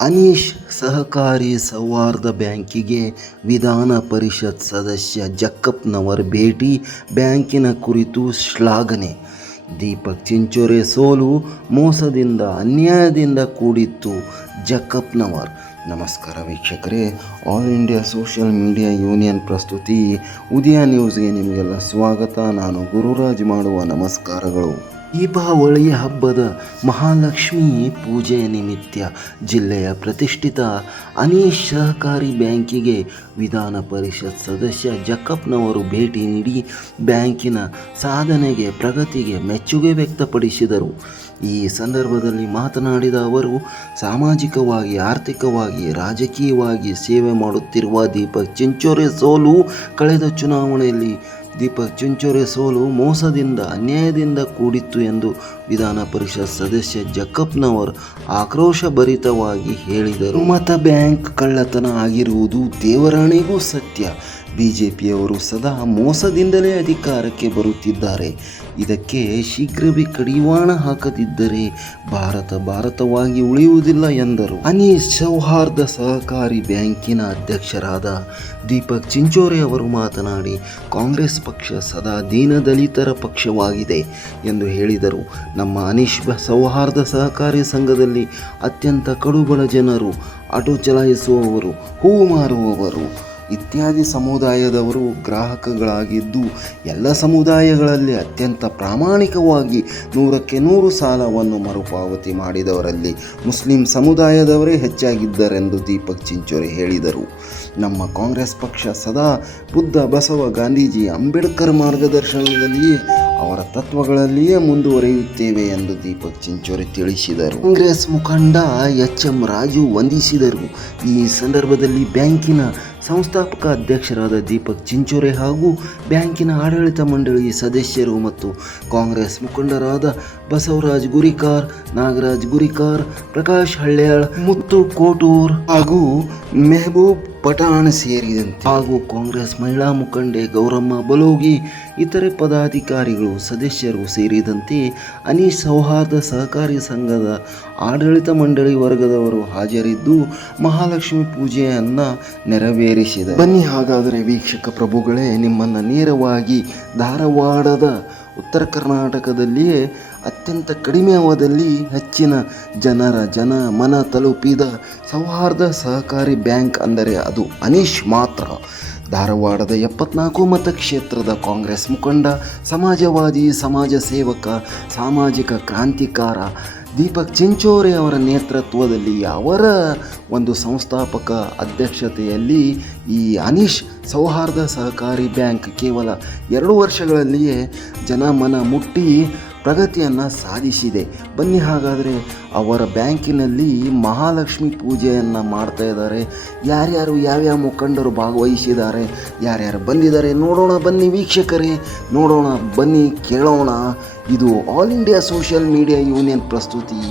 ಅನೀಶ್ ಸಹಕಾರಿ ಸೌಹಾರ್ದ ಬ್ಯಾಂಕಿಗೆ ವಿಧಾನ ಪರಿಷತ್ ಸದಸ್ಯ ಜಕ್ಕಪ್ಪನವರ್ ಭೇಟಿ ಬ್ಯಾಂಕಿನ ಕುರಿತು ಶ್ಲಾಘನೆ. ದೀಪಕ್ ಚಿಂಚೋರೆ ಸೋಲು ಮೋಸದಿಂದ ಅನ್ಯಾಯದಿಂದ ಕೂಡಿತ್ತು ಜಕ್ಕಪ್ಪನವರ್ ನಮಸ್ಕಾರ ವೀಕ್ಷಕರೇ. All India social media union ಪ್ರಸ್ತುತಿ. ಉದಯ ನ್ಯೂಸ್ಗೆ ನಿಮಗೆಲ್ಲ ಸ್ವಾಗತ. ನಾನು ಗುರುರಾಜ್ ಮಾಡುವ ನಮಸ್ಕಾರಗಳು. ದೀಪಾವಳಿ ಹಬ್ಬದ ಮಹಾಲಕ್ಷ್ಮಿ ಪೂಜೆ ನಿಮಿತ್ತ ಜಿಲ್ಲೆಯ ಪ್ರತಿಷ್ಠಿತ ಅನೀಶ್ ಸಹಕಾರಿ ಬ್ಯಾಂಕಿಗೆ ವಿಧಾನ ಪರಿಷತ್ ಸದಸ್ಯ ಜಕ್ಕಪ್ಪನವರು ಭೇಟಿ ನೀಡಿ ಬ್ಯಾಂಕಿನ ಸಾಧನೆಗೆ, ಪ್ರಗತಿಗೆ ಮೆಚ್ಚುಗೆ ವ್ಯಕ್ತಪಡಿಸಿದರು. ಈ ಸಂದರ್ಭದಲ್ಲಿ ಮಾತನಾಡಿದ ಅವರು, ಸಾಮಾಜಿಕವಾಗಿ, ಆರ್ಥಿಕವಾಗಿ, ರಾಜಕೀಯವಾಗಿ ಸೇವೆ ಮಾಡುತ್ತಿರುವ ದೀಪಕ್ ಚಿಂಚೋರೆ ಸೋಲು ಕಳೆದ ಚುನಾವಣೆಯಲ್ಲಿ ದೀಪಕ್ ಚುಂಚೋರೆ ಸೋಲು ಮೋಸದಿಂದ ಅನ್ಯಾಯದಿಂದ ಕೂಡಿತ್ತು ಎಂದು ವಿಧಾನ ಪರಿಷತ್ ಸದಸ್ಯ ಜಕ್ಕಪ್ಪನವರ್ ಆಕ್ರೋಶಭರಿತವಾಗಿ ಹೇಳಿದರು. ಮತ ಬ್ಯಾಂಕ್ ಕಳ್ಳತನ ಆಗಿರುವುದು ದೇವರಾಣಿಗೂ ಸತ್ಯ. ಬಿಜೆಪಿಯವರು ಸದಾ ಮೋಸದಿಂದಲೇ ಅಧಿಕಾರಕ್ಕೆ ಬರುತ್ತಿದ್ದಾರೆ. ಇದಕ್ಕೆ ಶೀಘ್ರವೇ ಕಡಿವಾಣ ಹಾಕದಿದ್ದರೆ ಭಾರತ ಭಾರತವಾಗಿ ಉಳಿಯುವುದಿಲ್ಲ ಎಂದರು. ಅನೀಸ್ ಸೌಹಾರ್ದ ಸಹಕಾರಿ ಬ್ಯಾಂಕಿನ ಅಧ್ಯಕ್ಷರಾದ ದೀಪಕ್ ಚಿಂಚೋರೆ ಅವರು ಮಾತನಾಡಿ, ಕಾಂಗ್ರೆಸ್ ಪಕ್ಷ ಸದಾ ದೀನದಲಿತರ ಪಕ್ಷವಾಗಿದೆ ಎಂದು ಹೇಳಿದರು. ನಮ್ಮ ಅನೀಶ್ ಸೌಹಾರ್ದ ಸಹಕಾರಿ ಸಂಘದಲ್ಲಿ ಅತ್ಯಂತ ಕಡುಬಡ ಜನರು, ಆಟೋ ಚಲಾಯಿಸುವವರು, ಹೂವು ಮಾರುವವರು ಇತ್ಯಾದಿ ಸಮುದಾಯದವರು ಗ್ರಾಹಕಗಳಾಗಿದ್ದು ಎಲ್ಲ ಸಮುದಾಯಗಳಲ್ಲಿ ಅತ್ಯಂತ ಪ್ರಾಮಾಣಿಕವಾಗಿ ನೂರಕ್ಕೆ ನೂರು ಸಾಲವನ್ನು ಮರುಪಾವತಿ ಮಾಡಿದವರಲ್ಲಿ ಮುಸ್ಲಿಂ ಸಮುದಾಯದವರೇ ಹೆಚ್ಚಾಗಿದ್ದರೆಂದು ದೀಪಕ್ ಚಿಂಚೋರೆ ಹೇಳಿದರು. ನಮ್ಮ ಕಾಂಗ್ರೆಸ್ ಪಕ್ಷ ಸದಾ ಬುದ್ಧ, ಬಸವ, ಗಾಂಧೀಜಿ, ಅಂಬೇಡ್ಕರ್ ಮಾರ್ಗದರ್ಶನದಲ್ಲಿಯೇ ಅವರ ತತ್ವಗಳಲ್ಲಿಯೇ ಮುಂದುವರಿಯುತ್ತೇವೆ ಎಂದು ದೀಪಕ್ ಚಿಂಚೋರಿ ತಿಳಿಸಿದರು. ಕಾಂಗ್ರೆಸ್ ಮುಖಂಡ ಎಚ್ ಎಂ ರಾಜು ವಂದಿಸಿದರು. ಈ ಸಂದರ್ಭದಲ್ಲಿ ಬ್ಯಾಂಕಿನ ಸಂಸ್ಥಾಪಕ ಅಧ್ಯಕ್ಷರಾದ ದೀಪಕ್ ಚಿಂಚೋರೆ ಹಾಗೂ ಬ್ಯಾಂಕಿನ ಆಡಳಿತ ಮಂಡಳಿ ಸದಸ್ಯರು ಮತ್ತು ಕಾಂಗ್ರೆಸ್ ಮುಖಂಡರಾದ ಬಸವರಾಜ್ ಗುರಿಕಾರ್, ನಾಗರಾಜ್ ಗುರಿಕಾರ್, ಪ್ರಕಾಶ್ ಹಳ್ಳ್ಯಾಳ್, ಮುತ್ತು ಕೋಟೂರ್ ಹಾಗೂ ಮೆಹಬೂಬ್ ಪಠಾಣ್ ಸೇರಿದಂತೆ ಹಾಗೂ ಕಾಂಗ್ರೆಸ್ ಮಹಿಳಾ ಮುಖಂಡೆ ಗೌರಮ್ಮ ಬಲೋಗಿ, ಇತರೆ ಪದಾಧಿಕಾರಿಗಳು, ಸದಸ್ಯರು ಸೇರಿದಂತೆ ಅನೀಶ್ ಸೌಹಾರ್ದ ಸಹಕಾರಿ ಸಂಘದ ಆಡಳಿತ ಮಂಡಳಿ ವರ್ಗದವರು ಹಾಜರಿದ್ದು, ಮಹಾಲಕ್ಷ್ಮಿ ಪೂಜೆಯನ್ನು ನೆರವೇರಿಸಿದ ಬನ್ನಿ ಹಾಗಾದರೆ ವೀಕ್ಷಕ ಪ್ರಭುಗಳೇ, ನಿಮ್ಮನ್ನು ನೇರವಾಗಿ ಧಾರವಾಡದ ಉತ್ತರ ಕರ್ನಾಟಕದಲ್ಲಿಯೇ ಅತ್ಯಂತ ಕಡಿಮೆ ಅವಧಿಯಲ್ಲಿ ಹೆಚ್ಚಿನ ಜನರ ಜನ ಮನ ತಲುಪಿದ ಸೌಹಾರ್ದ ಸಹಕಾರಿ ಬ್ಯಾಂಕ್ ಅಂದರೆ ಅದು ಅನೀಶ್ ಮಾತ್ರ. ಧಾರವಾಡದ ಎಪ್ಪತ್ನಾಲ್ಕು ಮತಕ್ಷೇತ್ರದ ಕಾಂಗ್ರೆಸ್ ಮುಖಂಡ, ಸಮಾಜವಾದಿ, ಸಮಾಜ ಸೇವಕ, ಸಾಮಾಜಿಕ ಕ್ರಾಂತಿಕಾರ ದೀಪಕ್ ಚಿಂಚೋರೆ ಅವರ ನೇತೃತ್ವದಲ್ಲಿ ಅವರ ಒಂದು ಸಂಸ್ಥಾಪಕ ಅಧ್ಯಕ್ಷತೆಯಲ್ಲಿ ಈ ಅನೀಶ್ ಸೌಹಾರ್ದ ಸಹಕಾರಿ ಬ್ಯಾಂಕ್ ಕೇವಲ ಎರಡು ವರ್ಷಗಳಲ್ಲಿಯೇ ಜನಮನ ಮುಟ್ಟಿ ಪ್ರಗತಿಯನ್ನು ಸಾಧಿಸಿದೆ. ಬನ್ನಿ ಹಾಗಾದರೆ ಅವರ ಬ್ಯಾಂಕಿನಲ್ಲಿ ಮಹಾಲಕ್ಷ್ಮಿ ಪೂಜೆಯನ್ನು ಮಾಡ್ತಾ ಇದ್ದಾರೆ. ಯಾರ್ಯಾರು ಯಾವ್ಯಾವ ಮುಖಂಡರು ಭಾಗವಹಿಸಿದ್ದಾರೆ, ಯಾರ್ಯಾರು ಬಂದಿದ್ದಾರೆ ನೋಡೋಣ ಬನ್ನಿ ವೀಕ್ಷಕರೇ, ನೋಡೋಣ ಬನ್ನಿ ಕೇಳೋಣ. ಇದು all India social media union ಪ್ರಸ್ತುತಿ.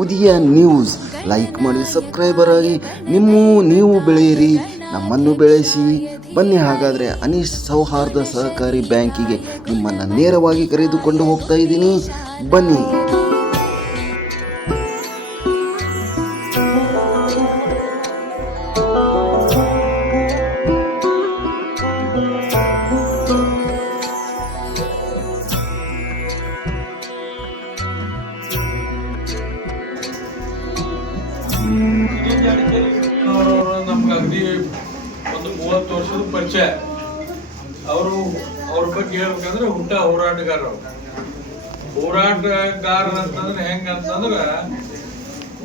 ಉದಯ ನ್ಯೂಸ್. ಲೈಕ್ ಮಾಡಿ, ಸಬ್ಸ್ಕ್ರೈಬರ್ ಆಗಿ, ನಿಮ್ಮೂ ನೀವು ಬೆಳೆಯಿರಿ, ನಮ್ಮನ್ನು ಬೆಳೆಸಿ. ಬನ್ನಿ ಹಾಗಾದರೆ ಅನೀಶ್ ಸೌಹಾರ್ದ ಸಹಕಾರಿ ಬ್ಯಾಂಕಿಗೆ ನಿಮ್ಮನ್ನು ನೇರವಾಗಿ ಕರೆದುಕೊಂಡು ಹೋಗ್ತಾ ಇದ್ದೀನಿ. ಬನ್ನಿ. ಪರಿಚಯ ಅವರು ಅವ್ರ ಬಗ್ಗೆ ಹೇಳ್ಬೇಕಂದ್ರೆ ಹುಟ್ಟ ಹೋರಾಟಗಾರರು ಹೋರಾಟಗಾರ ಅಂತಂದ್ರೆ ಹೆಂಗ ಅಂತಂದ್ರ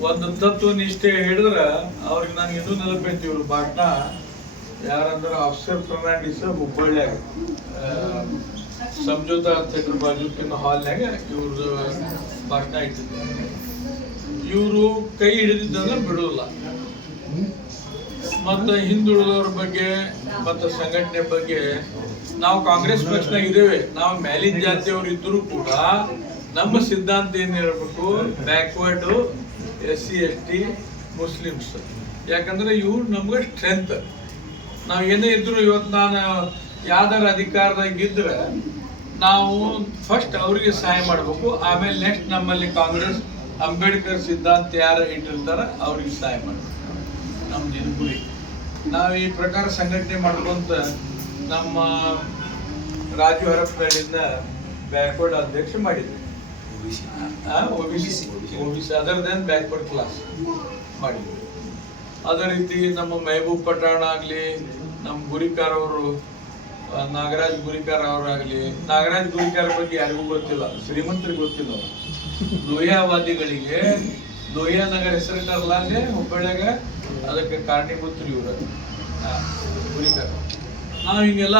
ಒಂದು ತತ್ವ ನಿಷ್ಠೆ ಹಿಡಿದ್ರೆ ಅವ್ರಿಗೆ ನಾನು ಇದು ನೆನಪೈತಿ ಇವ್ರು ಪಾಟ್ನ ಯಾರಂದ್ರೆ ಅಫ್ಸರ್ ಫರ್ನಾಂಡಿಸ್ ಹುಬ್ಬಳ್ಳಿಯಾಗ ಸಂಜೋತ ಥಿಯೇಟರ್ ಬಾಜುಕಿನ ಹಾಲ್ನಾಗ ಇವ್ರದ್ದು ಭಾಷಣ ಇಟ್ಟಿದ್ರು ಇವರು ಕೈ ಹಿಡಿದಿದ್ದಂದ್ರೆ ಬಿಡೋಲ್ಲ. ಮತ್ತು ಹಿಂದುಳಿದವ್ರ ಬಗ್ಗೆ ಮತ್ತು ಸಂಘಟನೆ ಬಗ್ಗೆ ನಾವು ಕಾಂಗ್ರೆಸ್ ಪಕ್ಷನಾಗ ಇದ್ದೇವೆ. ನಾವು ಮೇಲಿನ ಜಾತಿಯವರು ಇದ್ದರೂ ಕೂಡ ನಮ್ಮ ಸಿದ್ಧಾಂತ ಏನು ಹೇಳ್ಬೇಕು? Backward S C S T Muslims ಯಾಕಂದ್ರೆ ಇವ್ರು ನಮ್ಗೆ ಸ್ಟ್ರೆಂತ್ ನಾವು ಏನೇ ಇದ್ದರೂ ಇವತ್ತು ನಾನು ಯಾವ್ದಾರ ಅಧಿಕಾರದಾಗಿದ್ದರೆ ನಾವು ಫಸ್ಟ್ ಅವರಿಗೆ ಸಹಾಯ ಮಾಡಬೇಕು. ಆಮೇಲೆ ನೆಕ್ಸ್ಟ್ ನಮ್ಮಲ್ಲಿ ಕಾಂಗ್ರೆಸ್, ಅಂಬೇಡ್ಕರ್ ಸಿದ್ಧಾಂತ ಯಾರು ಇಟ್ಟಿರ್ತಾರೆ, ಅವ್ರಿಗೆ ಸಹಾಯ ಮಾಡ್ಬೇಕು. ನಮ್ದು ಇದು ಗುರಿ. ನಾವು ಈ ಪ್ರಕಾರ ಸಂಘಟನೆ ಮಾಡ್ಕೊಂತ ನಮ್ಮ ರಾಜು ಹರಪ್ಪನಹಳ್ಳಿಯಿಂದ ಬ್ಯಾಕ್ವರ್ಡ್ ಅಧ್ಯಕ್ಷ ಮಾಡಿದ್ವಿ OBC other then backward class ಮಾಡಿದ್ವಿ ಅದೇ ರೀತಿ ನಮ್ಮ ಮೆಹಬೂಬ್ ಪಠಾಣ ಆಗಲಿ ನಮ್ಮ ಗುರಿಕಾರ್ ಅವರು ನಾಗರಾಜ್ ಗುರಿಕಾರ್ ಅವರಾಗಲಿ ನಾಗರಾಜ್ ಗುರಿಕಾರ್ ಬಗ್ಗೆ ಯಾರಿಗೂ ಗೊತ್ತಿಲ್ಲ ಶ್ರೀಮಂತರಿಗೆ ಗೊತ್ತಿಲ್ಲ. ಲೋಹಿಯಾವಾದಿಗಳಿಗೆ ಲೋಹಿಯಾ ನಗರ ಹೆಸರು ಕರ್ಲಾಗೆ ಹುಬ್ಬಳ್ಳಿಯಾಗ ಅದಕ್ಕೆ ಕಾರಣೀಭೂತರು ಇವರು. ಗುರಿಕಾರ್ ನಾವು ಹಿಂಗೆಲ್ಲ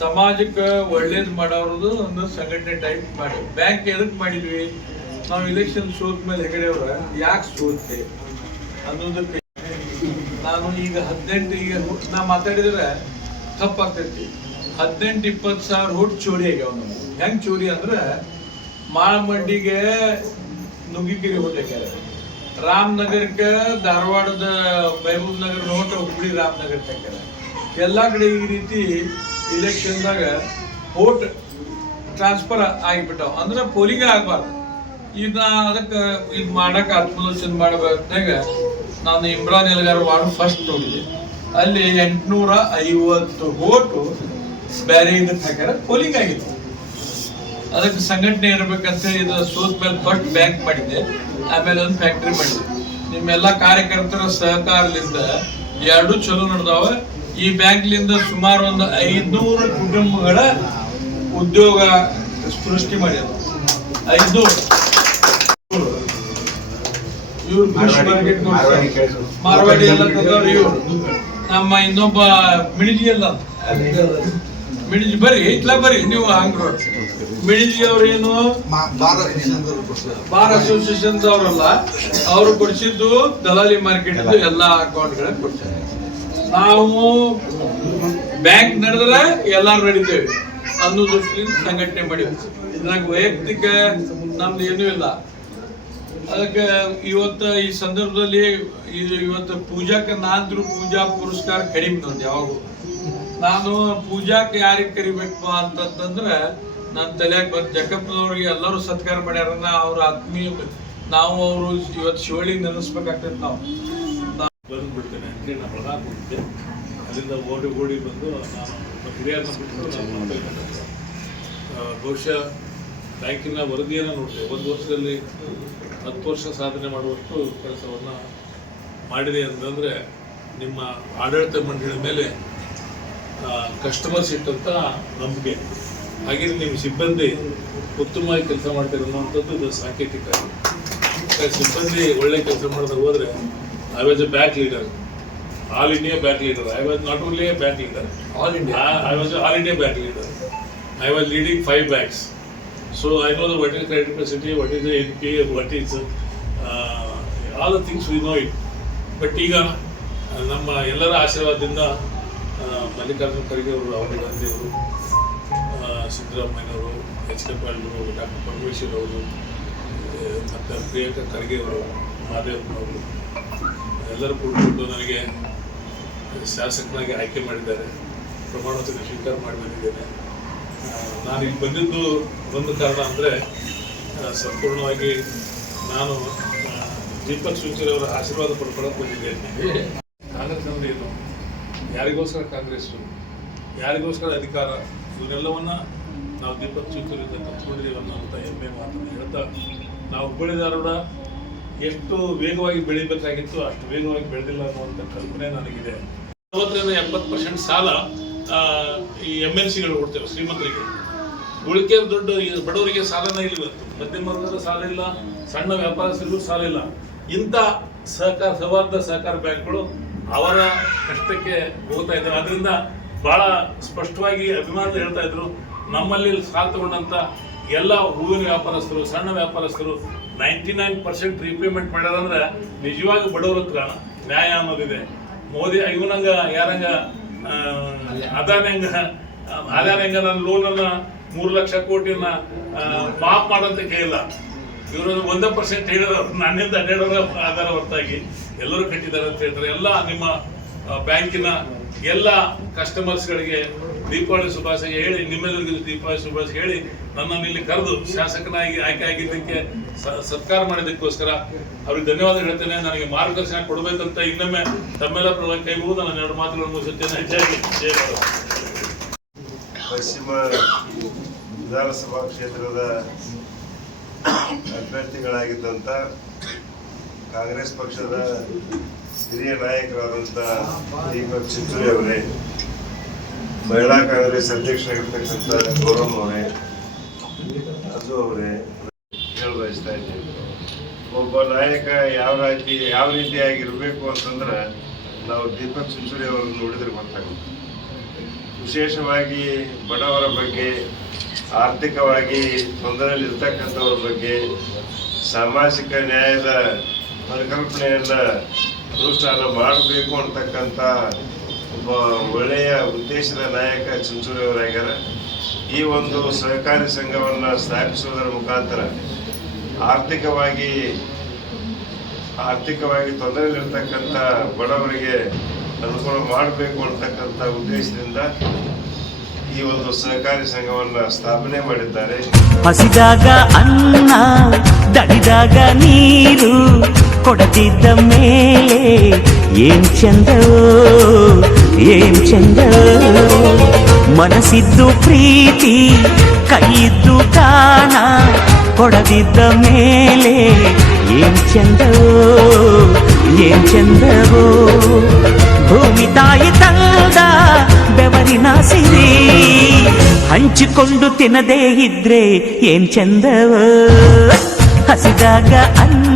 ಸಮಾಜಕ್ಕೆ ಒಳ್ಳೇದು ಮಾಡೋರದು ಒಂದು ಸಂಘಟನೆ ಟೈಪ್ ಮಾಡಿ. ಬ್ಯಾಂಕ್ ಎದಕ್ಕೆ ಮಾಡಿದ್ವಿ? ನಾವು ಇಲೆಕ್ಷನ್ ಸೋತ ಮೇಲೆ ಹೆಗಡೆ ಅವ್ರ ಯಾಕೆ ಸೋತೆ ಅನ್ನೋದಕ್ಕೆ. ನಾನು ಈಗ ಹದಿನೆಂಟು, ಈಗ ನಾ ಮಾತಾಡಿದ್ರೆ ತಪ್ಪಾಗ್ತೈತಿ. ಹದಿನೆಂಟು, ಇಪ್ಪತ್ತು ಸಾವಿರ ಓಟ್ ಚೋರಿ ಆಗ್ಯಾವ ನಮ್ಗೆ. ಹೆಂಗ್ ಚೋರಿ ಅಂದ್ರೆ ಮಾಳಮಡ್ಡಿಗೆ ನುಗ್ಗಿಕಿರಿ ಹೊಟ್ಟಾಗ್ಯಾರ ರಾಮನಗರಕ್ಕೆ ಧಾರವಾಡದ ಮೆಹಬೂಬ್ ನಗರ ನೋಟ ಹುಬ್ಳಿ ರಾಮನಗರ ಹಾಕ್ಯಾರ ಎಲ್ಲಾ ಕಡೆ ಈ ರೀತಿ ಇಲೆಕ್ಷನ್ದಾಗ ವೋಟ್ ಟ್ರಾನ್ಸ್ಫರ್ ಆಗಿಬಿಟ್ಟಾವ. ಅಂದ್ರೆ ಪೋಲಿಂಗ್ ಆಗ್ಬಾರ್ದು. ಈಗ ಅದಕ್ಕೆ ಇದು ಮಾಡಕ್ಕೆ ಆತ್ಮಲೋಚನೆ ಮಾಡಬೇಕಾಗ ನಾನು ಇಮ್ರಾನ್ ಎಲ್ಗಾರ್ ವಾರ್ಡ್ ಫಸ್ಟ್ ನೋಡಿದೆ. ಅಲ್ಲಿ ಎಂಟುನೂರ ಐವತ್ತು ಓಟು ಬೇರೆ ಇದಕ್ಕೆ ಹಾಕ್ಯಾರ ಪೋಲಿಂಗ್ ಆಗಿತ್ತು. ಅದಕ್ಕೆ ಸಂಘಟನೆ ಇರಬೇಕಂತ ಇದು ಸೋತ್ ಮೇಲೆ ದೊಡ್ಡ ಬ್ಯಾಂಕ್ ಮಾಡಿದ್ದೆ. ಆಮೇಲೆ ಒಂದು ಫ್ಯಾಕ್ಟ್ರಿ ಮಾಡಿದೆ ನಿಮ್ಮೆಲ್ಲ ಕಾರ್ಯಕರ್ತರ ಸಹಕಾರದಿಂದ ಎರಡು ಚಲೋ ನಡೆದಾವ. ಈ ಬ್ಯಾಂಕ್ಲಿಂದ ಸುಮಾರು ಒಂದು ಐದ್ನೂರು ಕುಟುಂಬಗಳ ಉದ್ಯೋಗ ಸೃಷ್ಟಿ ಮಾಡ್ಯಾರ. ಐದ್ನೂರು ಇವ್ರು ಕೃಷಿ ಮಾರ್ಕೆಟ್ ಮಾರ್ವಾಡಿ ಮಾರ್ವಾಡಿ ಎಲ್ಲ ತಂದವ್ರು ಇವ್ರು. ನಮ್ಮ ಇನ್ನೊಬ್ಬ ಮಿಣಿಜಿ ಅಲ್ಲ. ಮಿಣಿಜಿ ಬರ್ರಿ ಇಟ್ಲ ಬರ್ರಿ ನೀವು ಹಂಗ ಮಿಣಿಜಿ ಅವ್ರು ಏನು ಬಾರ್ ಅಸೋಸಿಯೇಷನ್ ಅವರಲ್ಲ ಅವರು ಕೊಡಿಸಿದ್ದು ದಲಾಲಿ ಮಾರ್ಕೆಟ್ ಎಲ್ಲಾ ಅಕೌಂಟ್ಗಳ ಕೊಡ್ತಾರೆ. ನಾವು ಬ್ಯಾಂಕ್ ನಡೆದ್ರ ಎಲ್ಲಾರು ನಡೀತೇವೆ. ಅನ್ನೋ ದೃಷ್ಟಿಯಿಂದ ಸಂಘಟನೆ ಮಾಡಿವಿ ಇದ್ರಾಗ ವೈಯಕ್ತಿಕ ನಮ್ದು ಏನೂ ಇಲ್ಲ. ಅದಕ್ಕೆ ಇವತ್ತು ಈ ಸಂದರ್ಭದಲ್ಲಿ ಇದು ಇವತ್ತು ಪೂಜಾಕ್ಕೆ ನಾಂದ್ರು ಪೂಜಾ ಪುರಸ್ಕಾರ ಕಡಿಮೆ ನಂದು ಯಾವಾಗೂ. ನಾನು ಪೂಜಾಕ್ಕೆ ಯಾರಿಗೆ ಕರಿಬೇಕು ಅಂತಂತಂದ್ರೆ ನನ್ನ ತಲೆಯಾಗ ಬಂದು ಜಕ್ಕಪ್ಪನವ್ರಿಗೆ ಎಲ್ಲರೂ ಸತ್ಕಾರ ಮಾಡ್ಯಾರನ್ನ ಅವ್ರ ಆತ್ಮೀಯ ನಾವು ಅವರು ಇವತ್ತು ಶಿವಳಿ ನೆನೆಸ್ಬೇಕಾಗ್ತೈತೆ ನಾವು. ಬಂದ್ಬಿಡ್ತೇನೆ ಅಂದ್ರೆ ನಾನು ಹೊರಗೆ ಹೋಗಿದ್ದೆ ಅಲ್ಲಿಂದ ಓಡಿ ಓಡಿ ಬಂದು ನಾನು ಬಹುಶಃ ಬ್ಯಾಂಕಿನ ವರದಿಯನ್ನು ನೋಡಿದೆ ಒಂದು ವರ್ಷದಲ್ಲಿ ಹತ್ತು ವರ್ಷ ಸಾಧನೆ ಮಾಡುವಷ್ಟು ಕೆಲಸವನ್ನು ಮಾಡಿದೆ ಅಂತಂದರೆ ನಿಮ್ಮ ಆಡಳಿತ ಮಂಡಳಿ ಮೇಲೆ ಕಸ್ಟಮರ್ಸ್ ಇಟ್ಟಂಥ ನಂಬಿಕೆ. ಹಾಗೆ ನಿಮ್ಮ ಸಿಬ್ಬಂದಿ ಉತ್ತಮವಾಗಿ ಕೆಲಸ ಮಾಡ್ತಿರೋದು ಇದು ಸಾಂಕೇತಿಕ. ಸಿಬ್ಬಂದಿ ಒಳ್ಳೆ ಕೆಲಸ ಮಾಡಿದಾಗ ಹೋದ್ರೆ I was a bank leader all India bank leader I was not only a bank leader all India I was all India bank leader I was leading five banks so I know the what is credit capacity what is N P what is all the things we know it but ಈಗ ನಮ್ಮ ಎಲ್ಲರ ಆಶೀರ್ವಾದದಿಂದ ಮಲ್ಲಿಕಾರ್ಜುನ ಖರ್ಗೆ ಅವರು, ರಾಹುಲ್ ಗಾಂಧಿ ಅವರು ಸಿದ್ದರಾಮಯ್ಯವರು H K Patil ಅವರು, doctor Parameshwar ಅವರು, ಮತ್ತು ಪ್ರಿಯಾಂಕಾ ಖರ್ಗೆ ಅವರು ಮಹಾದೇವನವರು ಎಲ್ಲರೂ ಕೂಡಿಕೊಂಡು ನನಗೆ ಶಾಸಕನಾಗಿ ಆಯ್ಕೆ ಮಾಡಿದ್ದಾರೆ. ಪ್ರಮಾಣ ವಚನ ಸ್ವೀಕಾರ ಮಾಡಿ ಬಂದಿದ್ದೇನೆ. ನಾನು ಇಲ್ಲಿ ಬಂದಿದ್ದು ಒಂದು ಕಾರಣ ಅಂದರೆ ಸಂಪೂರ್ಣವಾಗಿ ನಾನು ದೀಪಕ್ ಸೂಚಿರವರ ಆಶೀರ್ವಾದ ಪಡ್ಕೊಳ್ಳೋಕೆ ಬಂದಿದ್ದೇನೆ. ಯಾರಿಗೋಸ್ಕರ ಕಾಂಗ್ರೆಸ್ ಯಾರಿಗೋಸ್ಕರ ಅಧಿಕಾರ? ಇವರೆಲ್ಲವನ್ನ ನಾವು ದೀಪಕ್ ಸೂಚರಿಂದ ಕಲ್ತ್ಕೊಂಡಿದ್ದೀವಿ ಅನ್ನೋಂಥ ಹೆಮ್ಮೆ ಮಾತನ್ನು ಹೇಳ್ತಾ ನಾವು ಹುಬ್ಬಳ್ಳಿದಾರರ ಎಷ್ಟು ವೇಗವಾಗಿ ಬೆಳಿಬೇಕಾಗಿತ್ತು ಅಷ್ಟು ವೇಗವಾಗಿ ಬೆಳೆದಿಲ್ಲ ಅನ್ನುವಂಥ ಕಲ್ಪನೆ ನನಗಿದೆ. ನಲವತ್ತರಿಂದ ಎಂಬತ್ತು ಪರ್ಸೆಂಟ್ ಸಾಲ ಈ ಎಂ ಎನ್ ಸಿಗಳು ಕೊಡ್ತೇವೆ ಶ್ರೀಮಂತರಿಗೆ. ಉಳಿಕೆ ದೊಡ್ಡ ಬಡವರಿಗೆ ಸಾಲನ ಇಲ್ಲ ಇವತ್ತು. ಮಧ್ಯಮ ವರ್ಗದ ಸಾಲ ಇಲ್ಲ, ಸಣ್ಣ ವ್ಯಾಪಾರಸ್ಥರಿಗೂ ಸಾಲ ಇಲ್ಲ. ಇಂಥ ಸಹಕಾರ, ಸೌಹಾರ್ದ ಸಹಕಾರ ಬ್ಯಾಂಕ್ಗಳು ಅವರ ಕಷ್ಟಕ್ಕೆ ಹೋಗ್ತಾ ಇದ್ದಾರೆ ಅದರಿಂದ ಬಹಳ ಸ್ಪಷ್ಟವಾಗಿ ಅಭಿಮಾನ ಹೇಳ್ತಾ ಇದ್ರು ನಮ್ಮಲ್ಲಿ ಸಾಲ ತಗೊಂಡಂತ ಎಲ್ಲ ಹೂವಿನ ವ್ಯಾಪಾರಸ್ಥರು ಸಣ್ಣ ವ್ಯಾಪಾರಸ್ಥರು ನೈಂಟಿ ನೈನ್ ಪರ್ಸೆಂಟ್ ರೀಪೇಮೆಂಟ್ ಮಾಡ್ಯಾರಂದ್ರೆ ನಿಜವಾಗಿ ಬಡವರ ಹತ್ರ ನ್ಯಾಯ ಅನ್ನೋದಿದೆ ಮೋದಿ ಇವನಂಗ ಯಾರಂಗ ಆ, ಅದಾನಿ ಹಂಗ ಅದಾನಿ ಹಂಗ ನನ್ನ ಲೋನನ್ನ ಮೂರು ಲಕ್ಷ ಕೋಟಿನ ಮಾಫ್ ಮಾಡಂತ ಇಲ್ಲ ಇವರು ಒಂದೇ ಪರ್ಸೆಂಟ್ ಹೇಳಿದ್ರು ನನ್ನಿಂದ ಅಡ್ಡಾಡೋರ ಆಧಾರ ಹೊರತಾಗಿ. ಎಲ್ಲರೂ ಕಟ್ಟಿದ್ದಾರೆ ಅಂತ ಹೇಳ್ತಾರೆ. ಎಲ್ಲ ನಿಮ್ಮ ಬ್ಯಾಂಕಿನ ಎಲ್ಲ ಕಸ್ಟಮರ್ಸ್ಗಳಿಗೆ ದೀಪಾವಳಿ ಶುಭಾಶಯ ಹೇಳಿ ನಿಮ್ಮೆಲ್ಲರಿಗೂ ದೀಪಾವಳಿ ಶುಭಾಶಯ ಹೇಳಿ, ನನ್ನನ್ನು ಇಲ್ಲಿ ಕರೆದು ಶಾಸಕನಾಗಿ ಆಯ್ಕೆ ಆಗಿದ್ದಕ್ಕೆ ಸತ್ಕಾರ ಮಾಡಿದ್ದಕ್ಕೋಸ್ಕರ ಅವ್ರಿಗೆ ಧನ್ಯವಾದ ಹೇಳ್ತೇನೆ. ನನಗೆ ಮಾರ್ಗದರ್ಶನ ಕೊಡಬೇಕಂತ ಇನ್ನೊಮ್ಮೆ ತಮ್ಮೆಲ್ಲ ಕೈ ಮುಗಿದು ನಾನು ಎರಡು ಮಾತುಗಳನ್ನು ಮುಗಿಸುತ್ತೇನೆ. ಹೆಚ್ಚಾಗಿ ಪಶ್ಚಿಮ ವಿಧಾನಸಭಾ ಕ್ಷೇತ್ರದ ಅಭ್ಯರ್ಥಿಗಳಾಗಿದ್ದಂಥ ಕಾಂಗ್ರೆಸ್ ಪಕ್ಷದ ಹಿರಿಯ ನಾಯಕರಾದಂತ ದೀಪಕ್ ಚಿಂಚೋಳಿ ಅವರೇ, ಮಹಿಳಾ ಕಾಂಗ್ರೆಸ್ ಅಧ್ಯಕ್ಷರಾಗಿರ್ತಕ್ಕಂಥ ಗೌರಮ್ ಅವರೇ ಅಜು ಅವರೇ ಬಯಸ್ತಾ ಇದ್ದೀವಿ ಒಬ್ಬ ನಾಯಕ ಯಾವ ರೀತಿ ಯಾವ ರೀತಿಯಾಗಿರಬೇಕು ಅಂತಂದ್ರೆ ನಾವು ದೀಪಕ್ ಚಿಂಚುರಿ ಅವರನ್ನು ನೋಡಿದ್ರೆ ಗೊತ್ತಾಗುತ್ತೆ. ವಿಶೇಷವಾಗಿ ಬಡವರ ಬಗ್ಗೆ, ಆರ್ಥಿಕವಾಗಿ ತೊಂದರೆಯಲ್ಲಿರ್ತಕ್ಕಂಥವ್ರ ಬಗ್ಗೆ, ಸಾಮಾಜಿಕ ನ್ಯಾಯದ ಪರಿಕಲ್ಪನೆಯನ್ನು ಅನುಷ್ಠಾನ ಮಾಡಬೇಕು ಅಂತಕ್ಕಂಥ ಒಬ್ಬ ಒಳ್ಳೆಯ ಉದ್ದೇಶದ ನಾಯಕ ಚಿಂಚೋಳಿಯವರಾಗ್ಯಾರ ಈ ಒಂದು ಸಹಕಾರಿ ಸಂಘವನ್ನು ಸ್ಥಾಪಿಸುವುದರ ಮುಖಾಂತರ ಆರ್ಥಿಕವಾಗಿ ಆರ್ಥಿಕವಾಗಿ ತೊಂದರೆಯಲ್ಲಿರ್ತಕ್ಕಂಥ ಬಡವರಿಗೆ ಅನುಕೂಲ ಮಾಡಬೇಕು ಅಂತಕ್ಕಂಥ ಉದ್ದೇಶದಿಂದ ಈ ಒಂದು ಸಹಕಾರಿ ಸಂಘವನ್ನು ಸ್ಥಾಪನೆ ಮಾಡಿದ್ದಾರೆ. ಹಸಿದಾಗ ಅನ್ನ ದಡಿದಾಗ ನೀರು ಕೊಡದಿದ್ದ ಮೇಲೆ ಏನ್ ಚಂದೋ ಏನ್ ಚಂದೋ. ಮನಸ್ಸಿದ್ದು ಪ್ರೀತಿ, ಕೈಯಿದ್ದು ದಾನ ಕೊಡದಿದ್ದ ಮೇಲೆ ಏನ್ ಚಂದವೋ ಏನ್ ಚಂದವೋ ಭೂಮಿ ತಾಯಿ ತಂದ ಬೆವರಿನ ಸಿರಿ, ಹಂಚಿಕೊಂಡು ತಿನ್ನದೇ ಇದ್ರೆ ಏನ್ ಚಂದವ ಹಸಿದಾಗ ಅನ್ನ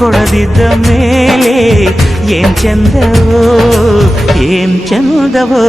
ಕೊಡದಿದ್ದ ಮೇಲೆ ಏನ್ ಚಂದವೋ ಏನ್ ಚಂದವೋ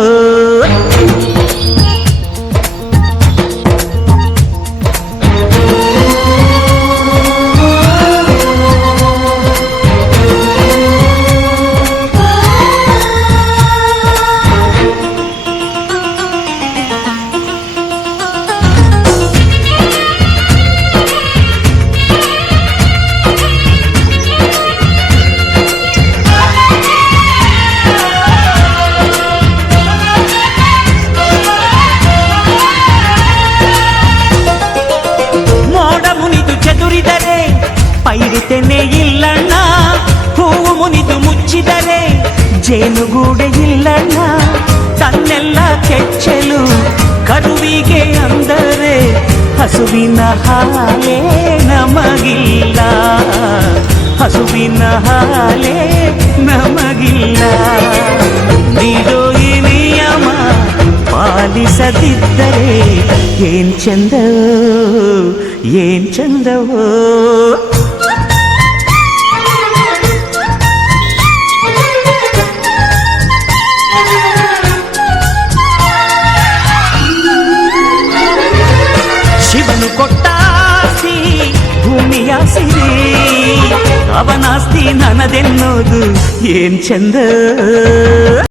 ಪೈರುತೆನೆ ಇಲ್ಲಣ್ಣ. ಹೂವು ಮುನಿದು ಮುಚ್ಚಿದರೆ ಜೇನುಗೂಡೆ ಇಲ್ಲಣ್ಣ. ತನ್ನೆಲ್ಲ ಕೆಚ್ಚಲು ಕರುವಿಗೆ ಅಂದರೆ ಹಸುವಿನ ಹಾಲೇ ನಮಗಿಲ್ಲ. ಹಸುವಿನ ಹಾಲೇ ನಮಗಿಲ್ಲ. ನೀಡೋ ಈ ನಿಯಮ ಪಾಲಿಸದಿದ್ದರೆ ಏನ್ ಚಂದವೋ ಏನ್ ಚಂದವೋ. ಅವನಾಸ್ತಿ ನನದೆನ್ನೋದು ಏನ್ ಚಂದ?